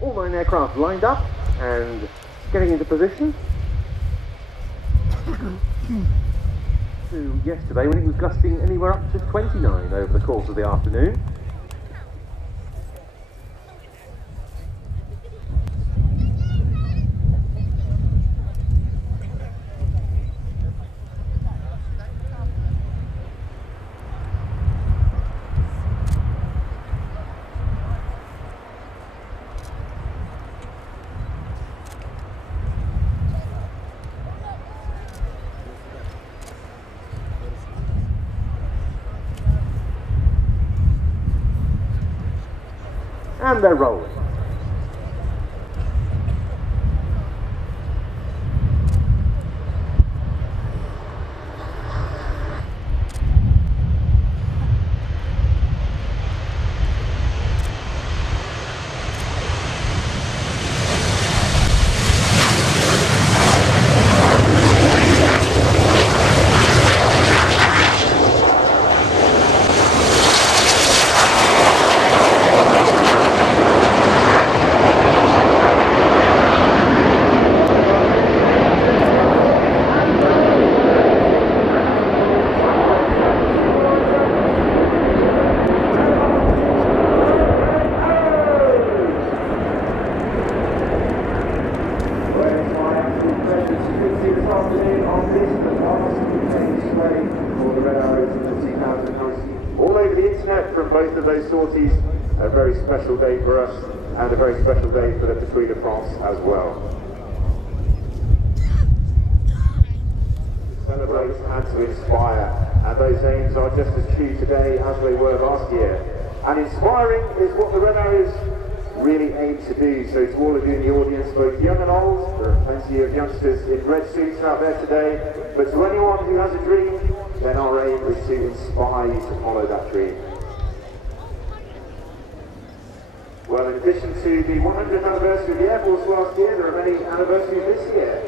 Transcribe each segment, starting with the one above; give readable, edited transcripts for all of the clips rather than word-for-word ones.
All 9 aircraft lined up and getting into position. To yesterday when it was gusting anywhere up to 29 over the course of the afternoon. And they're rolling. All over the internet from both of those sorties, a very special day for us and a very special day for the Tour de France as well. To celebrate and to inspire, and those aims are just as true today as they were last year. And inspiring is what the Red Arrows really aim to do. So to all of you in the audience, both young and old, there are plenty of youngsters in red suits out there today, but to anyone who has a dream, then our aim is to inspire you to follow that dream. Well, in addition to the 100th anniversary of the Air Force last year, there are many anniversaries this year.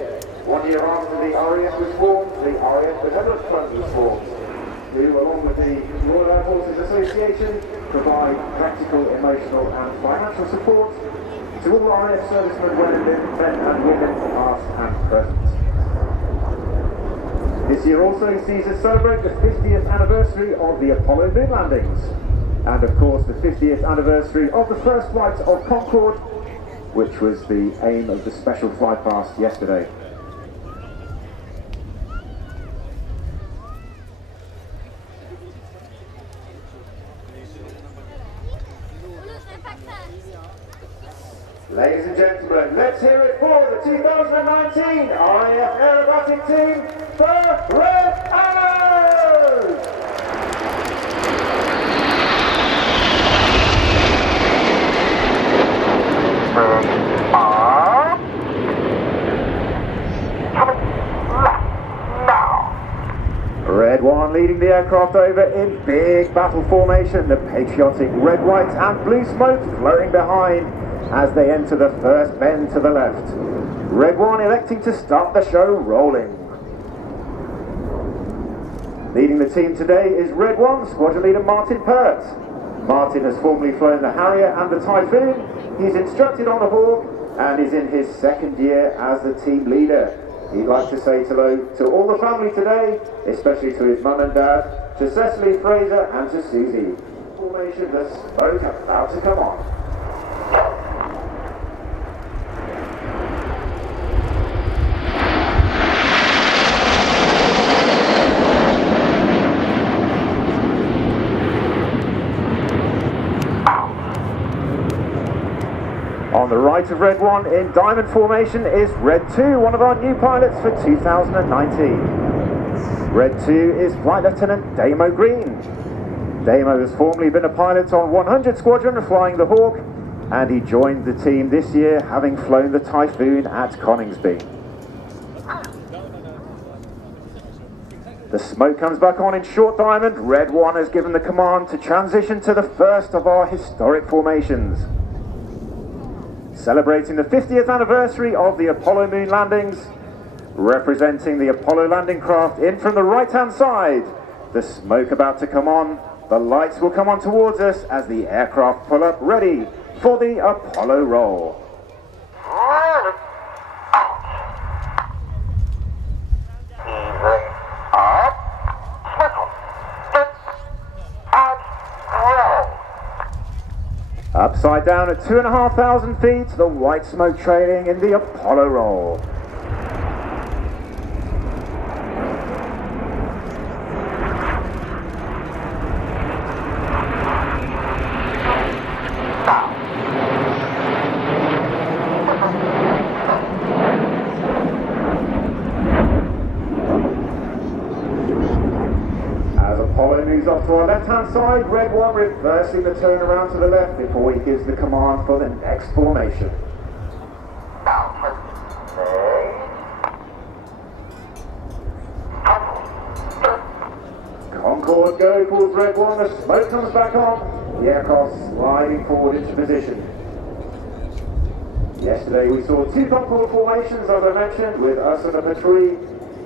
1 year after the RIAT was formed, the RIAT Benevolent Fund was formed, who, along with the Royal Air Forces Association, provide practical, emotional and financial support to all RAF servicemen, men and women, past and present. This year also sees us celebrate the 50th anniversary of the Apollo moon landings, and of course the 50th anniversary of the first flight of Concorde, which was the aim of the special flight past yesterday. Ladies and gentlemen, let's hear it for the 2019 RIAT Aerobatic team, the Red Arrows! Red 1 leading the aircraft over in big battle formation, the patriotic red, white and blue smoke flowing behind as they enter the first bend to the left. Red 1 electing to start the show rolling. Leading the team today is Red 1 squadron leader Martin Pert. Martin has formerly flown the Harrier and the Typhoon. He's instructed on the Hawk and is in his second year as the team leader. He'd like to say hello to all the family today, especially to his mum and dad, to Cecily, Fraser and to Susie. Formation, the smoke about to come on. On the right of Red 1 in diamond formation is Red 2, one of our new pilots for 2019. Red 2 is Flight Lieutenant Damo Green. Damo has formerly been a pilot on 100 Squadron flying the Hawk, and he joined the team this year having flown the Typhoon at Coningsby. The smoke comes back on in short diamond. Red 1 has given the command to transition to the first of our historic formations. Celebrating the 50th anniversary of the Apollo moon landings, representing the Apollo landing craft in from the right-hand side. The smoke about to come on, the lights will come on towards us as the aircraft pull up ready for the Apollo roll. Upside down at 2,500 feet, the white smoke trailing in the Apollo roll. Moves off to our left-hand side, red one reversing the turn around to the left before he gives the command for the next formation. Concorde go calls red one, the smoke comes back on, the aircraft sliding forward into position. Yesterday we saw two Concorde formations, as I mentioned, with us and a Patrie.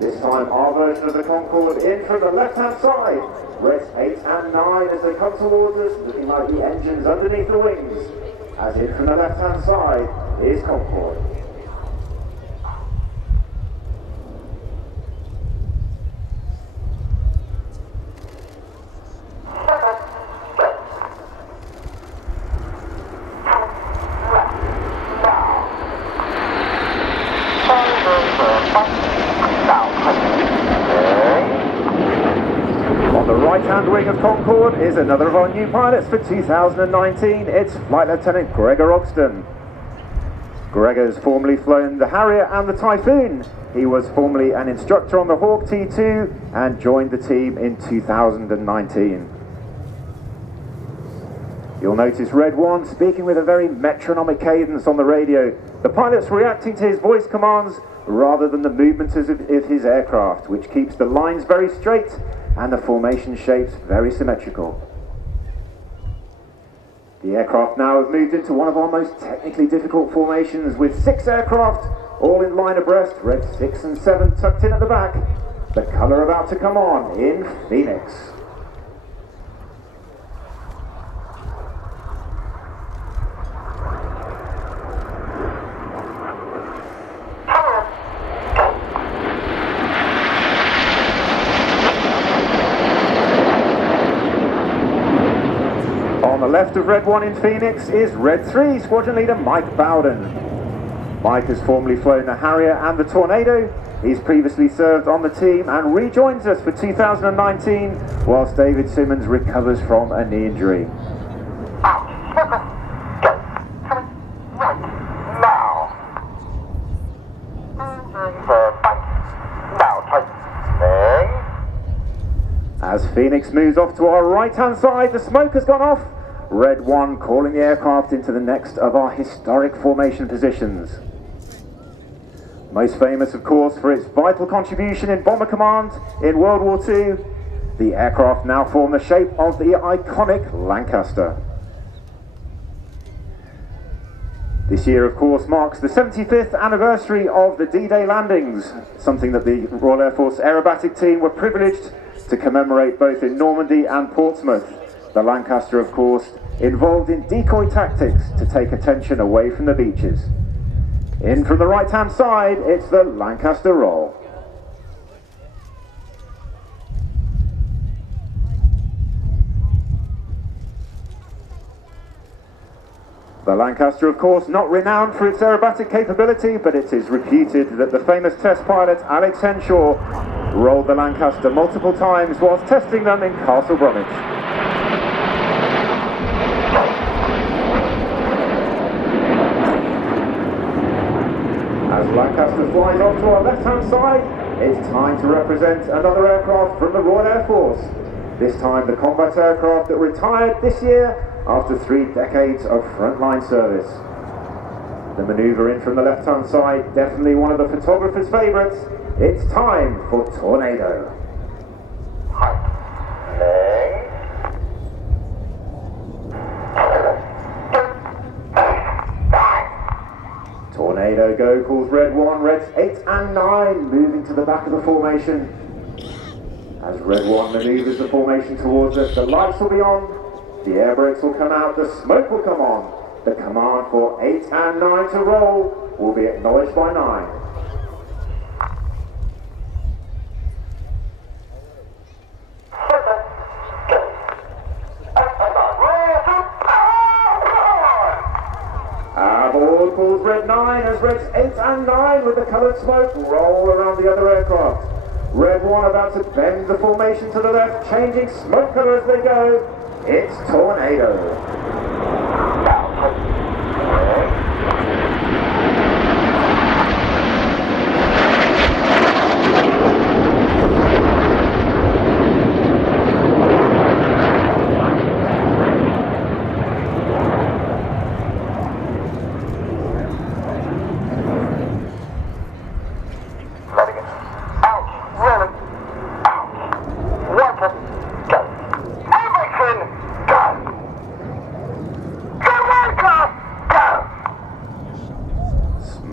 This time our version of the Concorde in from the left-hand side. Reds 8 and 9 as they come towards us, looking like the engines underneath the wings. As in from the left-hand side is Concorde. On the right-hand wing of Concorde is another of our new pilots for 2019. It's Flight Lieutenant Gregor Ogston. Gregor's formerly flown the Harrier and the Typhoon. He was formerly an instructor on the Hawk T2 and joined the team in 2019. You'll notice Red 1 speaking with a very metronomic cadence on the radio. The pilot's reacting to his voice commands rather than the movements of his aircraft, which keeps the lines very straight and the formation shapes very symmetrical. The aircraft now have moved into one of our most technically difficult formations with 6 aircraft all in line abreast, red 6 and 7 tucked in at the back. The colour about to come on in Phoenix. On the left of Red 1 in Phoenix is Red 3 Squadron Leader Mike Bowden. Mike has formerly flown the Harrier and the Tornado. He's previously served on the team and rejoins us for 2019 whilst David Simmons recovers from a knee injury. As Phoenix moves off to our right-hand side, the smoke has gone off. Red 1 calling the aircraft into the next of our historic formation positions. Most famous, of course, for its vital contribution in Bomber Command in World War II, the aircraft now form the shape of the iconic Lancaster. This year, of course, marks the 75th anniversary of the D-Day landings, something that the Royal Air Force Aerobatic team were privileged to commemorate both in Normandy and Portsmouth. The Lancaster, of course, involved in decoy tactics to take attention away from the beaches. In from the right-hand side, it's the Lancaster roll. The Lancaster, of course, not renowned for its aerobatic capability, but it is reputed that the famous test pilot Alex Henshaw rolled the Lancaster multiple times whilst testing them in Castle Bromwich. As Lancaster flies off to our left-hand side, it's time to represent another aircraft from the Royal Air Force. This time the combat aircraft that retired this year after 3 decades of frontline service. The manoeuvre in from the left-hand side, definitely one of the photographer's favourites. It's time for Tornado. Tornado go calls Red 1, Reds 8 and 9 moving to the back of the formation. As Red 1 manoeuvres the formation towards us, the lights will be on, the air brakes will come out, the smoke will come on. the command for 8 and 9 to roll will be acknowledged by 9. Aboard calls Red 9 as Reds 8 and 9 with the coloured smoke roll around the other aircraft. Red 1 about to bend the formation to the left, changing smoke colour as they go. It's Tornado.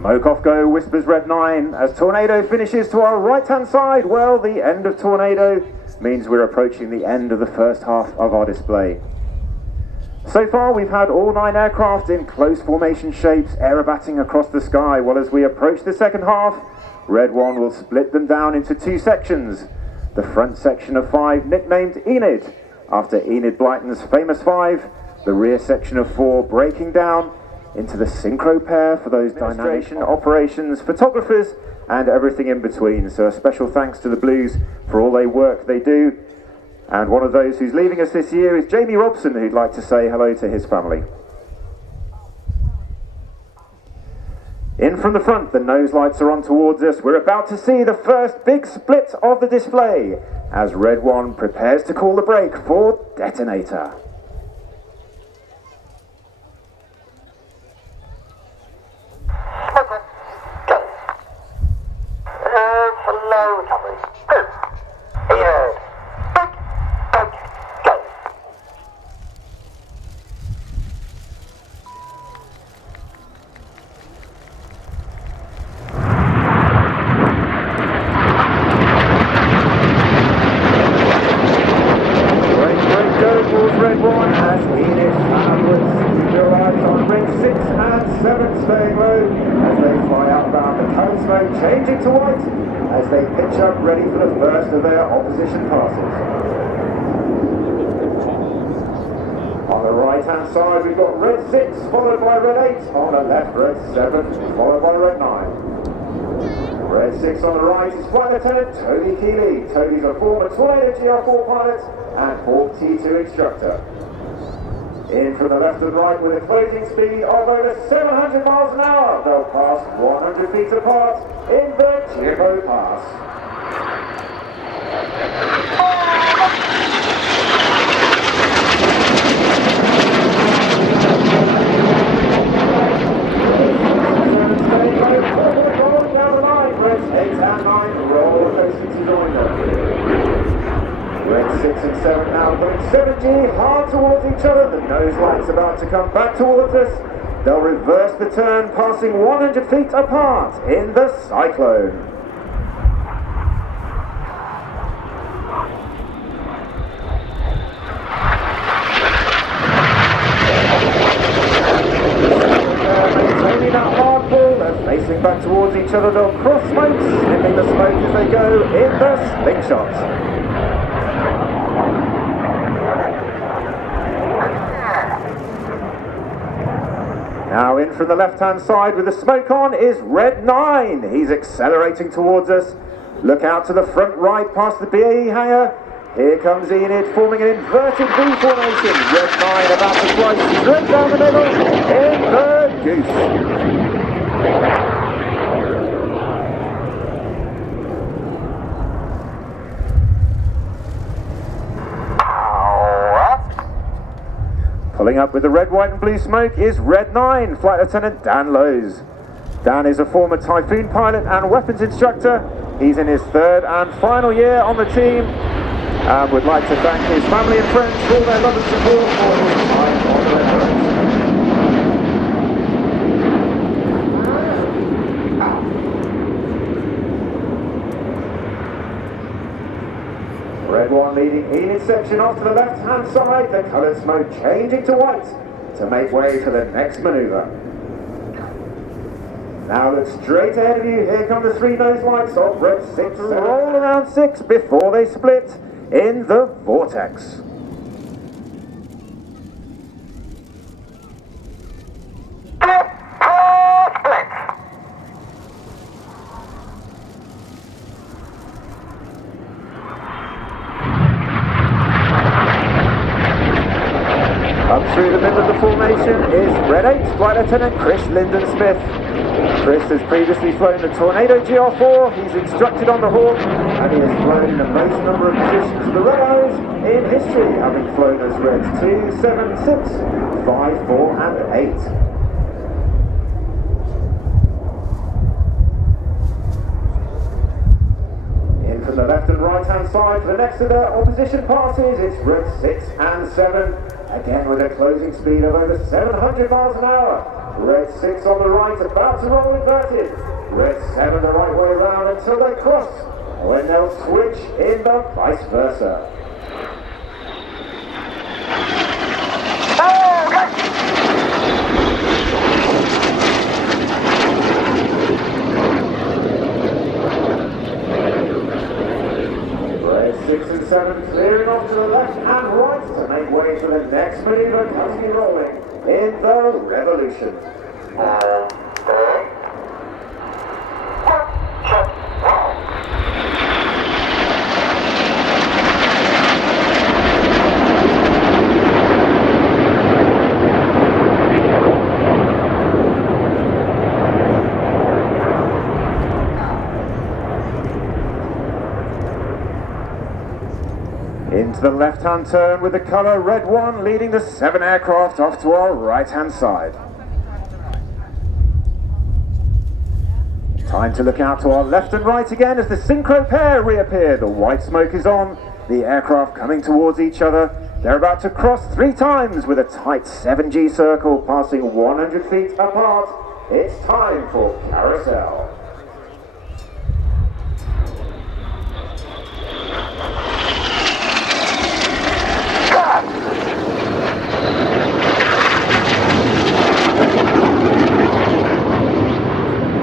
Smoke off go, whispers Red 9 as Tornado finishes to our right hand side. Well, the end of Tornado means we're approaching the end of the first half of our display. So far we've had all 9 aircraft in close formation shapes aerobating across the sky. Well, as we approach the second half, Red 1 will split them down into 2 sections. The front section of 5 nicknamed Enid after Enid Blyton's famous 5, the rear section of 4 breaking down into the synchro pair for those dynamic operations, photographers and everything in between. So a special thanks to the Blues for all the work they do. And one of those who's leaving us this year is Jamie Robson, who'd like to say hello to his family. In from the front, the nose lights are on towards us. We're about to see the first big split of the display as Red 1 prepares to call the break for detonator. Hello, Thomas. Here. Go. Great go towards Red 1 as Enid Hamlets keep your eyes on ring 6 and 7 staying low as they fly outbound. The cone smoke changing to white as they pitch up ready for the first of their opposition passes. On the right hand side we've got Red 6 followed by Red 8, on the left Red 7 followed by Red 9. Red 6 on the right is Flight Lieutenant Toby Keeley. Toby's a former Tornado GR4 pilot and Ford T2 instructor. In from the left and right with a closing speed of over 700 miles an hour. They'll pass 100 feet apart in the Jimbo Pass. Rolling down the line, Reds 8 and 9 roll facing to join them. Red 6 and 7 now putting 7G hard towards each other. The nose light's about to come back towards us. They'll reverse the turn, passing 100 feet apart in the Cyclone. Maintaining that hard pull, they're facing back towards each other. They'll cross smoke, sniffing the smoke as they go in the slingshot. Now in from the left-hand side with the smoke on is Red 9. He's accelerating towards us. Look out to the front right past the BAE hangar. Here comes Enid forming an inverted V formation. Red 9 about to slice straight down the middle in the Goose. Pulling up with the red, white and blue smoke is Red 9, Flight Lieutenant Dan Lowes. Dan is a former Typhoon pilot and weapons instructor. He's in his 3rd and final year on the team and would like to thank his family and friends for all their love and support for his time on the Red. Red 1 leading Enid section off to the left-hand side, the coloured smoke changing to white. to make way for the next manoeuvre. Now look straight ahead of you, here come the three nose lights of red 6, roll around 6 before they split in the vortex. Up through the middle of the formation is Red 8 Flight Lieutenant Chris Linden-Smith. Chris has previously flown the Tornado GR4, he's instructed on the Hawk, and he has flown in the most number of positions of the Red Eyes in history, having flown as Reds 2, 7, 6, 5, 4 and 8. From the left and right hand side for the next of the opposition parties, it's Red 6 and 7, again with a closing speed of over 700 miles an hour. Red 6 on the right, about to roll inverted. Red 7 the right way round until they cross, when they'll switch in the vice versa. Red 6 and 7 clearing off to the left and right to make way for the next manoeuvre coming rolling in the Revolution. Into the left-hand turn with the colour Red 1 leading the 7 aircraft off to our right-hand side. Time to look out to our left and right again as the synchro pair reappear. The white smoke is on, the aircraft coming towards each other. They're about to cross 3 times with a tight 7G circle passing 100 feet apart. It's time for carousel.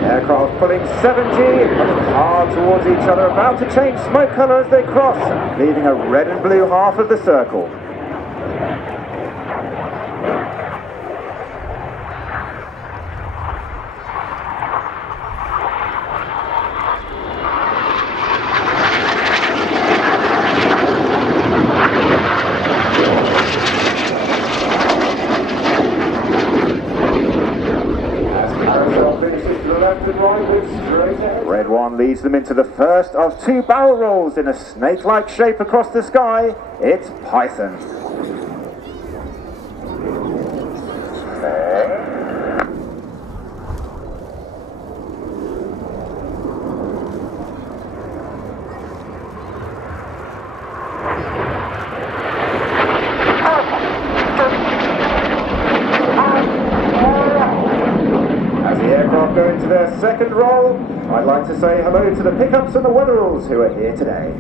Aircraft pulling 7G, pulling hard towards each other, about to change smoke colour as they cross, leaving a red and blue half of the circle. Red 1 leads them into the first of 2 barrel rolls in a snake-like shape across the sky. It's Python. Go into their second roll, I'd like to say hello to the pickups and the weatheralls who are here today.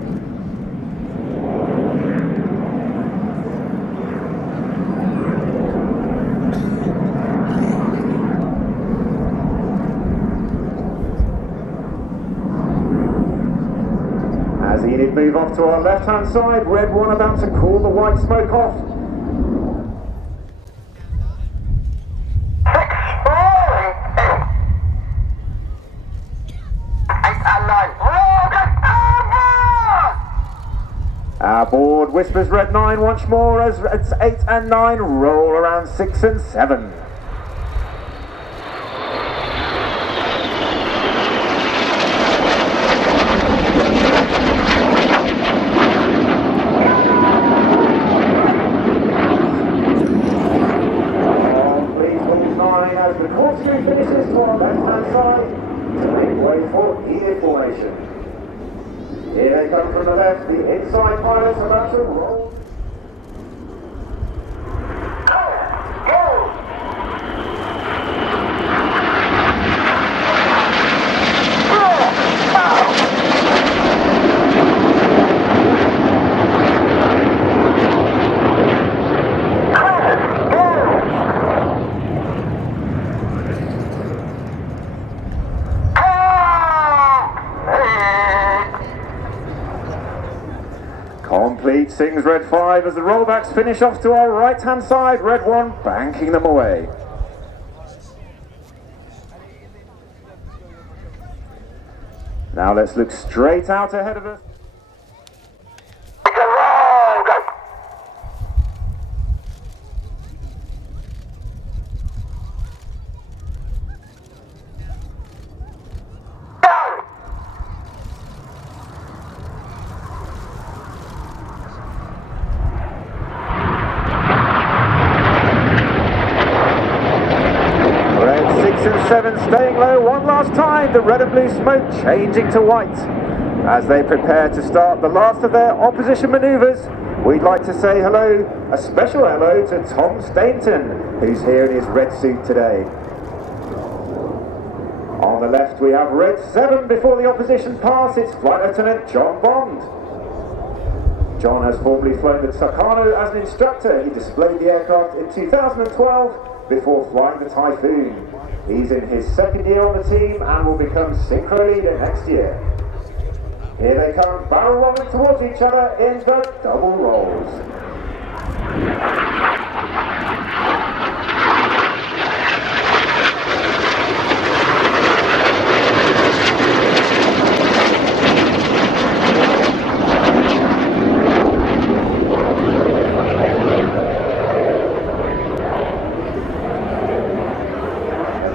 As Enid move off to our left hand side, Red 1 about to cool the white smoke off. Our board whispers Red 9 once more as Reds 8 and 9 roll around 6 and 7. Please hold 9 as the corkscrew finishes to our left hand side to make way for E formation. Here they come from the left, the inside pilots about to roll. lead sings Red 5 as the rollbacks finish off to our right hand side, Red 1 banking them away. Now let's look straight out ahead of us. Red 6 and 7 staying low one last time, the red and blue smoke changing to white. As they prepare to start the last of their opposition manoeuvres, we'd like to say hello, a special hello to Tom Stainton, who's here in his red suit today. On the left we have Red 7 before the opposition pass, it's Flight Lieutenant John Bond. John has formerly flown the Tucano as an instructor. He displayed the aircraft in 2012 before flying the Typhoon. He's in his second year on the team and will become synchro leader next year. Here they come, barrel rolling towards each other in the double rolls.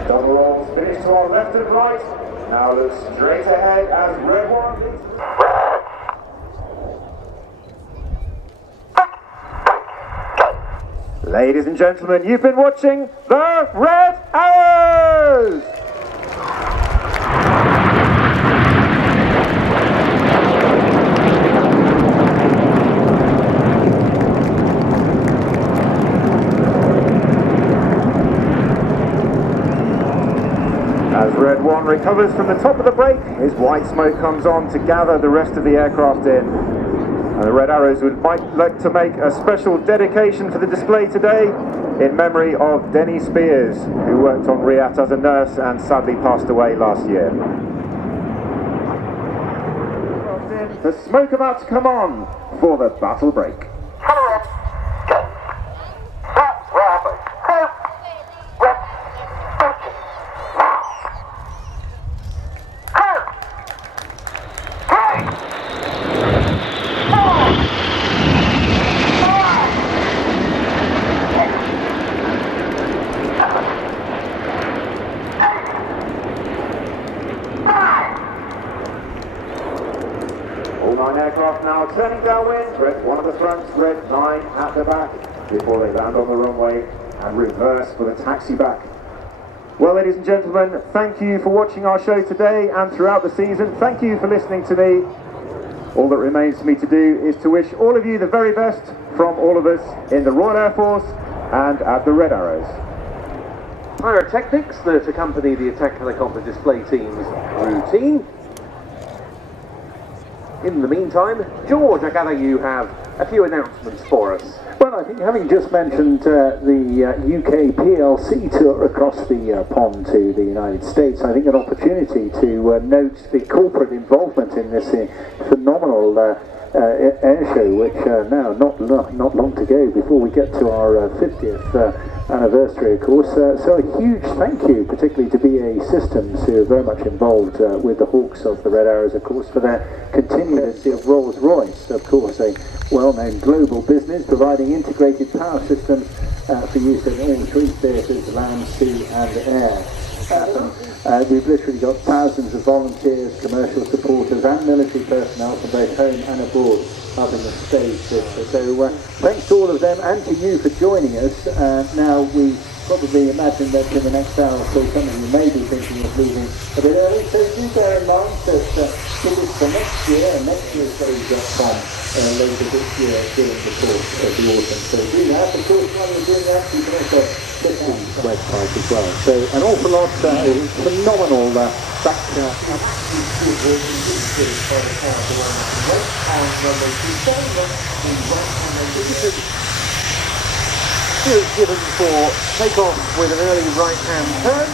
Double rolls finish to our left and right. Now look straight ahead as Red 1 leads. Ladies and gentlemen, you've been watching the Red Arrows! As Red 1 recovers from the top of the break, his white smoke comes on to gather the rest of the aircraft in. And the Red Arrows might like to make a special dedication for the display today in memory of Denny Spears, who worked on RIAT as a nurse and sadly passed away last year. The smoke about to come on for the battle break. All 9 aircraft now turning downwind, Red 1 at the front, Red 9 at the back, before they land on the runway and reverse for the taxi back. Well, ladies and gentlemen, thank you for watching our show today and throughout the season. Thank you for listening to me. All that remains for me to do is to wish all of you the very best from all of us in the Royal Air Force and at the Red Arrows. Pyrotechnics that accompany the attack helicopter display team's routine. In the meantime, George, I gather you have a few announcements for us. Well, I think having just mentioned the UK PLC tour across the pond to the United States, I think an opportunity to note the corporate involvement in this phenomenal air show, which now not long to go before we get to our 50th anniversary, of course. So a huge thank you, particularly to BAE Systems, who are very much involved with the Hawks of the Red Arrows, of course, for their continuity of Rolls-Royce, of course, a well-known global business providing integrated power systems for use in all 3 theatres, land, sea and air. We've literally got thousands of volunteers, commercial supporters and military personnel from both home and abroad up in the States. So thanks to all of them and to you for joining us. Now we probably imagine that in the next hour or so some of you may be thinking of leaving a bit early, so do bear in mind that it is for next year, and next year's Road.com later this year during the course of the autumn. So do that. Of course, while you're doing that, you can also click on the website as well. So an awful lot, phenomenal back Given for takeoff with an early right-hand turn.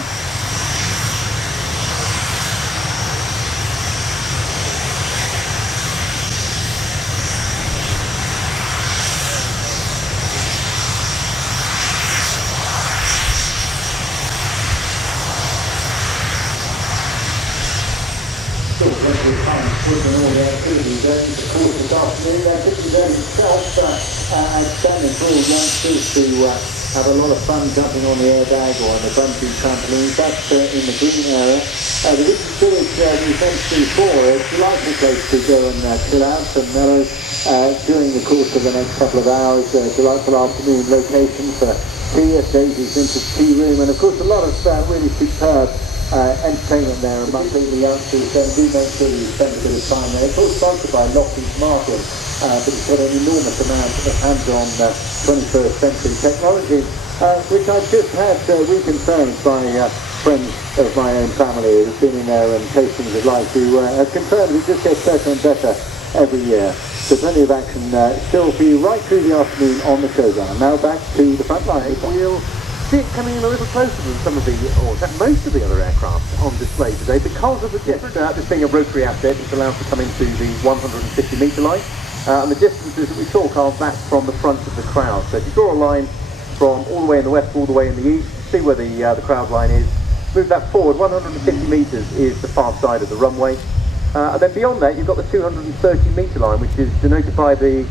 regular time with all the activities going to course this afternoon. This event itself outstanding for all youngsters to have a lot of fun jumping on the airbag or on the bungee trampoline. That's in the green area. The Vision Village we've mentioned before is a delightful place to go and chill out and mellow during the course of the next couple of hours. Delightful afternoon location for tea at Daisy's Vintage Tea Room, and of course a lot of really superb entertainment there amongst all the youngsters. Do make sure you spend a bit of time there. It's all sponsored by Lockheed Martin, but it's got an enormous amount of hands-on 21st century technology, which I've just had reconfirmed by friends of my own family who've been in there and tastings of life, who have confirmed it just gets better and better every year. So plenty of action still for you right through the afternoon on the showground. Now back to the front line. We'll see it coming in a little closer than some of the, or in fact most of the other aircraft on display today, because of the difference. This being a rotary asset, it's allowed to come into the 150 metre line, and the distances that we talk are that from the front of the crowd. So if you draw a line from all the way in the west, all the way in the east, see where the crowd line is, move that forward, 150 metres is the far side of the runway. And then beyond that, you've got the 230 metre line, which is denoted by the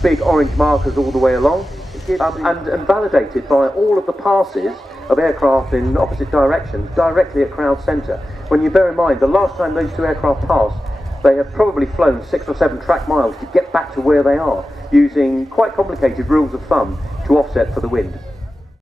big orange markers all the way along, and validated by all of the passes of aircraft in opposite directions directly at crowd centre. When you bear in mind, the last time those two aircraft passed, they have probably flown 6 or 7 track miles to get back to where they are, using quite complicated rules of thumb to offset for the wind.